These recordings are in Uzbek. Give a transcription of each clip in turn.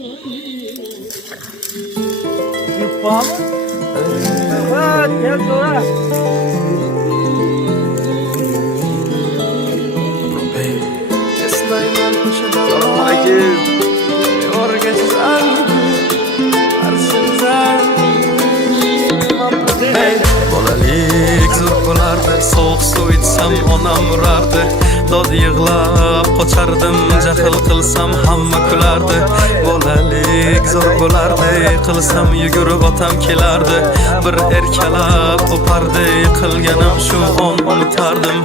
Evet, gel sonra. Selamünaleyküm. Bolalik zo'r bo'lardi, sovuq suv ichsam onam urardi. Dod yig'lab qochardim, jahl qilsam hamma kulardi. Bolalik zo'r bo'lardi, qilsam yugurib otam kelardi. Bir erkalab o'pardi, qilganim shu on unutardim.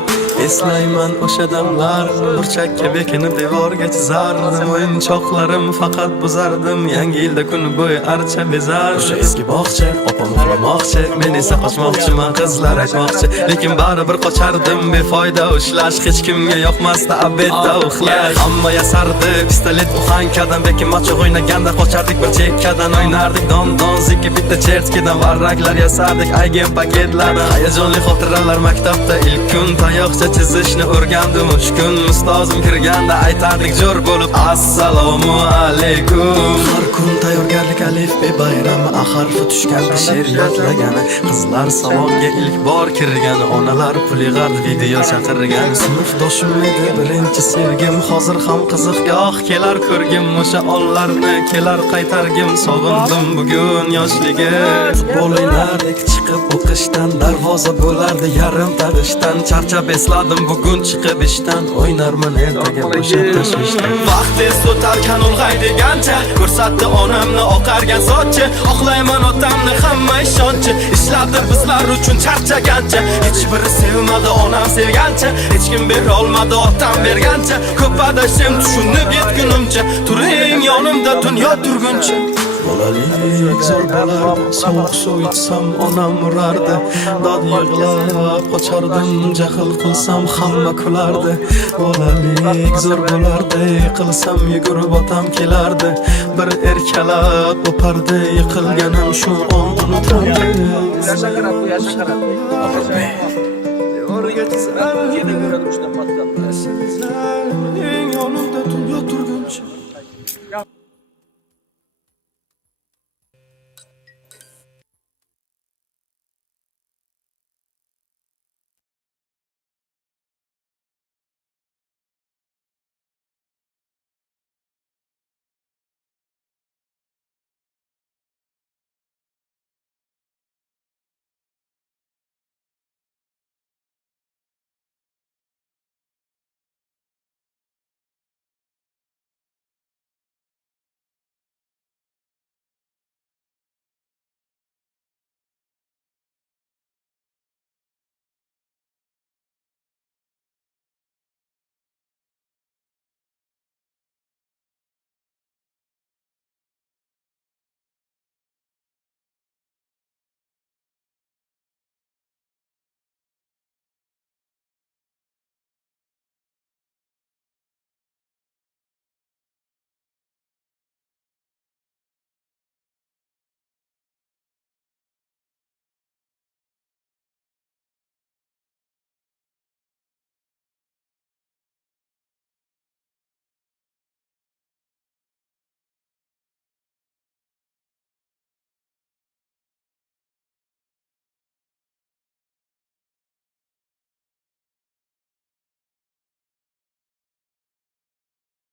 Eslayman o'sha damlar, burchakka bekinib devorga chizardim. O'yinchoqlarim faqat buzardim, yangi yilda kun bo'yi archa bezar. O'sha eski bog'cha, opam uxlamoqchi, men esa qochmoqchiman, qizlar aytmoqchi. Lekin baribir qochardim, befoyda ushlash, hech kimga yoqmasdi abedda uxlash. Hamma yasardi, pistolet buxankadan, bekin machoq o'ynaganda qochardik bir chekkadan. O'ynardik don zikki bitta chertkidan, varraklar yasardik aygen paketlardan. Hayajonli xotiralar maktabda ilk kun tayoqcha chizishni o'rgandim. 3 kun ustozim kirganda aytardik jo'r bo'lib assalomu alaykum. Har kun tayyorgarlik alif be bayrami, harfi tushganda she'r yodlagani, qizlar salonga ilk bor kirgani, onalar pul yig'ardi, video chaqirgani. Sinfdoshim edi birinchi sevgim, hozir ham qiziqgoh kelar ko'rgim. O'sha onlarni kelar qaytargim, sog'indim bugun yoshligim. Futbol o'ynardik chiqib o'qishdan, darvoza bo'lardi yarim tarishdan. Charchab esladim bugun chiqib ishdan, o'ynarman ertaga o'sha tashvishdan. Vaqt tez o'tarkan ulg'ay degancha, ko'rsatdi onamni oqargan sochi. Oqlayman otamni hamma ishonchi, ishladi bizlar uchun charchagancha. Hech biri sevmadi onam sevgancha, hech kim bera olmadi otam bergancha. Ko'p adashim tushunib yetgunimcha, turing yonimda dunyo turguncha. Bolalik zo'r bo'lardi, sovuq suv ichsam onam urardi. Dod yig'lab qochardim, jahl qilsam hamma kulardi. Bolalik zo'r bo'lardi, qilsam yugurib otam kelardi. Bir erkalab o'pardi, yiqilganim shu on unutardi. Yaşa karat.